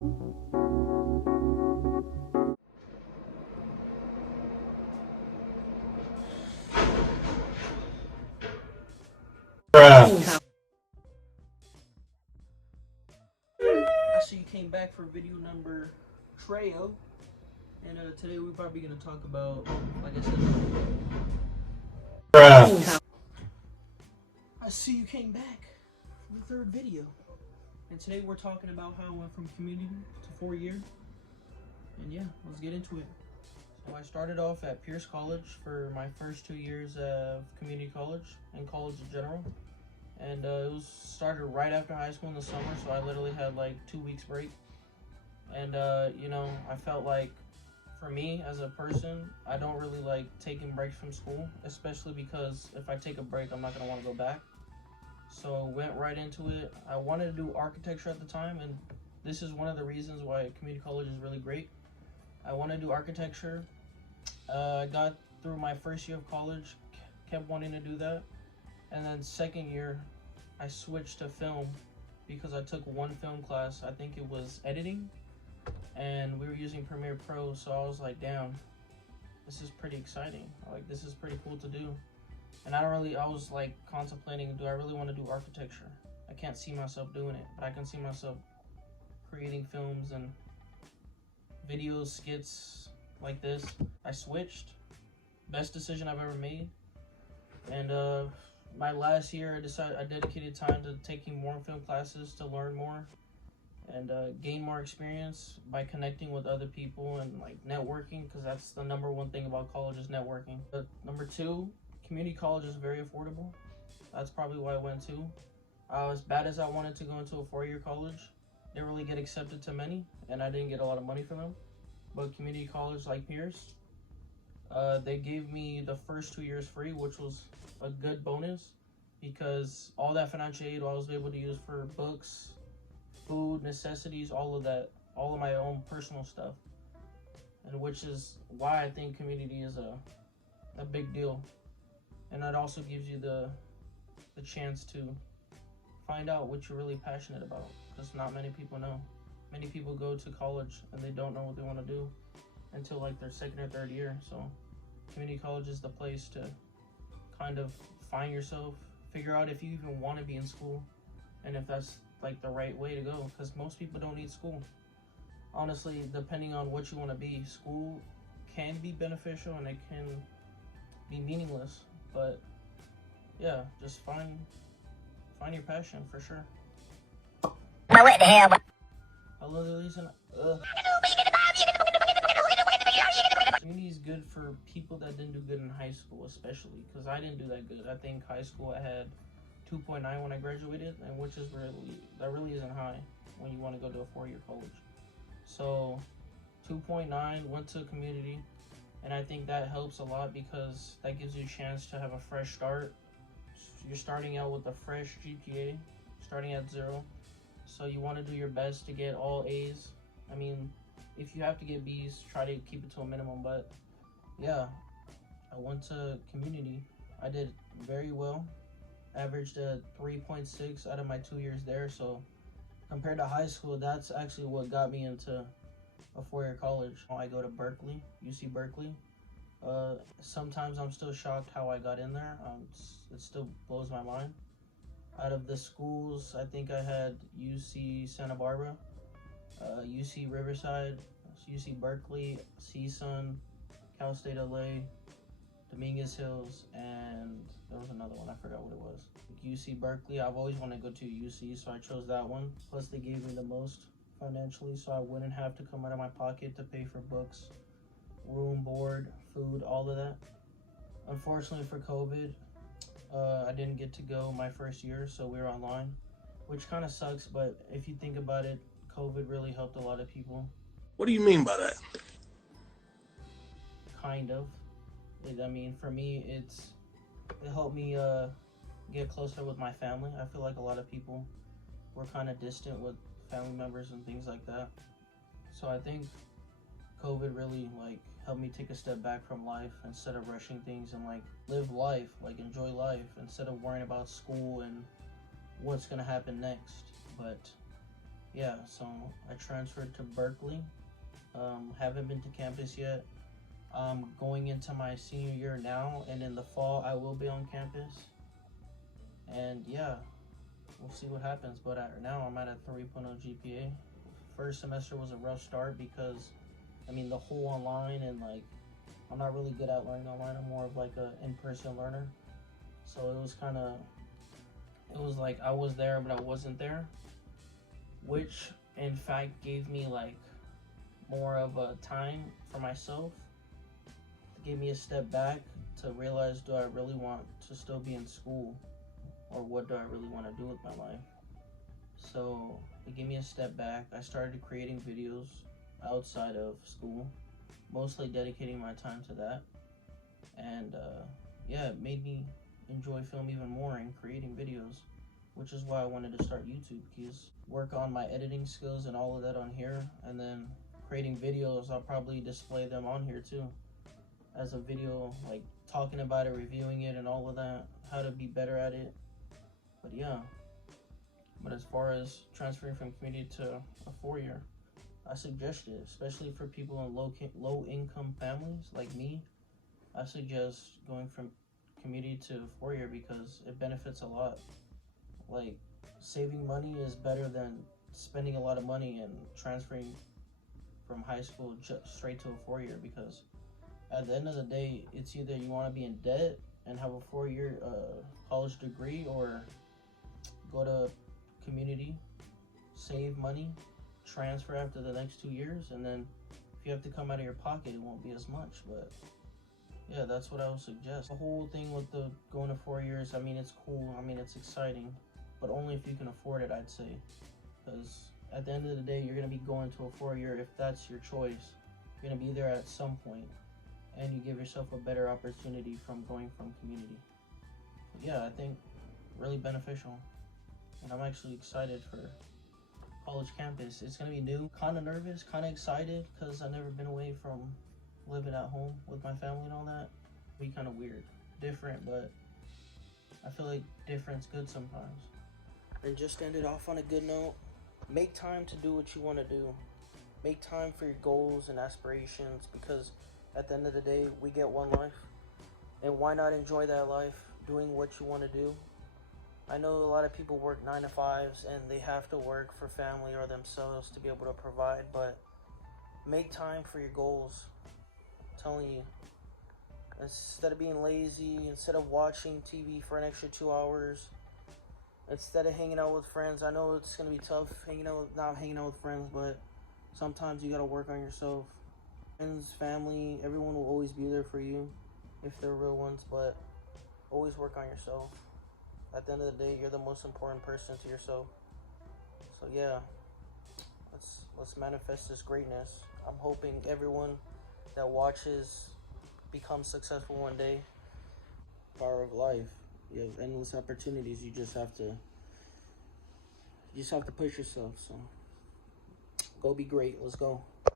Bruh. I see you came back for video number Treo, and today we're probably gonna talk about, like I said, Bruh. I see you came back for the third video, and today we're talking about how I went from community to 4-year, and yeah, let's get into it. So I started off at Pierce College for my first 2 years of community college and college in general. And it was started right after high school in the summer, so I literally had like 2 weeks break. And I felt like, for me as a person, I don't really like taking breaks from school, especially because if I take a break, I'm not gonna want to go back. So went right into it. I wanted to do architecture at the time, and this is one of the reasons why community college is really great. I wanted to do architecture. I got through my first year of college, kept wanting to do that. And then second year, I switched to film because I took one film class. I think it was editing, and we were using Premiere Pro. So I was like, damn, this is pretty exciting. Like, this is pretty cool to do. And I was like contemplating, do I really want to do architecture? I can't see myself doing it, but I can see myself creating films and videos, skits like this. I switched. Best decision I've ever made. And my last year, I dedicated time to taking more film classes to learn more and gain more experience by connecting with other people and like networking, because that's the number one thing about college is networking. But number two, community college is very affordable. That's probably why I went to. As bad as I wanted to go into a 4-year college, didn't really get accepted to many, and I didn't get a lot of money for them. But community college like Pierce, they gave me the first 2 years free, which was a good bonus because all that financial aid I was able to use for books, food, necessities, all of that, all of my own personal stuff. And which is why I think community is a big deal. And that also gives you the chance to find out what you're really passionate about, because not many people know. Many people go to college and they don't know what they want to do until like their second or third year. So community college is the place to kind of find yourself, figure out if you even want to be in school, and if that's like the right way to go, because most people don't need school. Honestly, depending on what you want to be, school can be beneficial and it can be meaningless, but yeah, just find your passion for sure. Now what the hell? I love the reason. Community is good for people that didn't do good in high school, especially because I didn't do that good. I think high school I had 2.9 when I graduated, and which is really isn't high when you want to go to a 4-year college. So 2.9, went to community, and I think that helps a lot because that gives you a chance to have a fresh start. You're starting out with a fresh GPA, starting at 0. So you want to do your best to get all A's. I mean, if you have to get B's, try to keep it to a minimum. But yeah, I went to community. I did very well. Averaged a 3.6 out of my 2 years there. So compared to high school, that's actually what got me into a 4-year college. I go to Berkeley, UC Berkeley. Sometimes I'm still shocked how I got in there. It still blows my mind. Out of the schools, I think I had UC Santa Barbara, UC Riverside, UC Berkeley, CSUN, Cal State LA, Dominguez Hills, and there was another one, I forgot what it was. UC Berkeley, I've always wanted to go to UC, so I chose that one. Plus they gave me the most financially, so I wouldn't have to come out of my pocket to pay for books, room, board, food, all of that. Unfortunately for COVID, I didn't get to go my first year, so we were online, which kind of sucks, but if you think about it, COVID really helped a lot of people. What do you mean by that? Kind of. I mean, for me, it helped me get closer with my family. I feel like a lot of people were kind of distant with family members and things like that. So I think COVID really like helped me take a step back from life instead of rushing things and like live life, like enjoy life instead of worrying about school and what's gonna happen next. But yeah, so I transferred to Berkeley. Haven't been to campus yet. Going into my senior year now, and in the fall I will be on campus. And yeah, we'll see what happens. But now I'm at a 3.0 GPA. First semester was a rough start because, I mean, the whole online, and like, I'm not really good at learning online. I'm more of like a in-person learner. So it was like I was there, but I wasn't there, which in fact gave me like more of a time for myself. It gave me a step back to realize, do I really want to still be in school, or what do I really want to do with my life? So it gave me a step back. I started creating videos outside of school, mostly dedicating my time to that. And yeah, it made me enjoy film even more and creating videos, which is why I wanted to start YouTube, because work on my editing skills and all of that on here, and then creating videos. I'll probably display them on here too as a video, like talking about it, reviewing it, and all of that, how to be better at it. But yeah, but as far as transferring from community to a 4-year, I suggest it, especially for people in low income families like me. I suggest going from community to 4-year because it benefits a lot. Like, saving money is better than spending a lot of money and transferring from high school straight to a 4-year, because at the end of the day, it's either you want to be in debt and have a 4-year college degree, or go to community, save money, transfer after the next 2 years, and then if you have to come out of your pocket, it won't be as much. But yeah, that's what I would suggest. The whole thing with the going to 4 years, I mean, it's cool, I mean, it's exciting, but only if you can afford it, I'd say. Because at the end of the day, you're going to be going to a 4-year if that's your choice. You're going to be there at some point, and you give yourself a better opportunity from going from community. But yeah, I think really beneficial, and I'm actually excited for college campus. It's going to be new, kind of nervous, kind of excited, because I've never been away from living at home with my family and all that. Be kind of weird, different, but I feel like different's good sometimes. And just end it off on a good note. Make time to do what you want to do. Make time for your goals and aspirations, because at the end of the day, we get one life, and why not enjoy that life doing what you want to do? I know a lot of people work 9 to 5s and they have to work for family or themselves to be able to provide, but make time for your goals. I'm telling you, instead of being lazy, instead of watching TV for an extra 2 hours, instead of hanging out with friends, I know it's going to be tough not hanging out with friends, but sometimes you got to work on yourself. Friends, family, everyone will always be there for you if they're real ones, but always work on yourself. At the end of the day, you're the most important person to yourself. So yeah, let's manifest this greatness. I'm hoping everyone that watches becomes successful one day. Power of life. You have endless opportunities. You just have to push yourself. So go be great. Let's go.